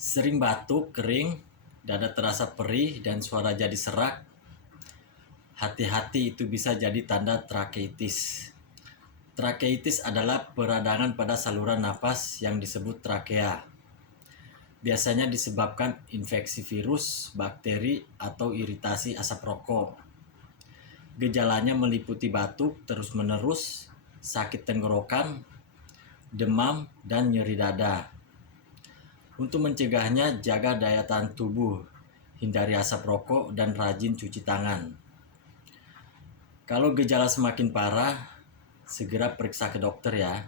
Sering batuk, kering, dada terasa perih, dan suara jadi serak. Hati-hati, itu bisa jadi tanda trakeitis. Trakeitis adalah peradangan pada saluran napas yang disebut trakea. Biasanya disebabkan infeksi virus, bakteri, atau iritasi asap rokok. Gejalanya meliputi batuk terus-menerus, sakit tenggorokan, demam, dan nyeri dada. Untuk mencegahnya, jaga daya tahan tubuh, hindari asap rokok, dan rajin cuci tangan. Kalau gejala semakin parah, segera periksa ke dokter ya.